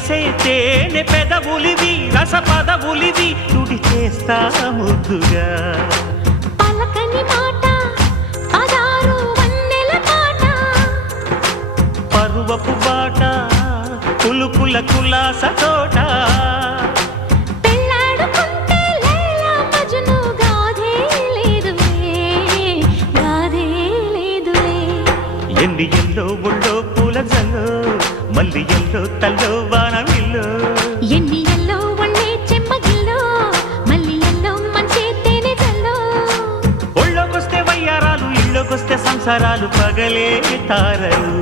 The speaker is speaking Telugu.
చేసే తేనె పెదవులివి రస పదవులివి తుడి చేస్తా ముద్దుగా పలకని మాట పదారు వన్నెల పాట పరువపు బాట కులుకుల కులాస తోట పెళ్ళాడుకుంటే లైలా మజ్ను గాథే లేదులే ఎండి ఎల్లో ఒళ్ళో పూల జల్లో మల్లి ఎల్లో తల్లో వానవిల్లో ఎన్ని ఎల్లో ఒళ్ళే చెమ్మగిల్లో మల్లి ఎల్లో మంచి తేనె జల్లో ఒళ్ళోకొస్తే వయ్యారాలు ఇళ్ళోకొస్తే సంసారాలు పగలే తారలు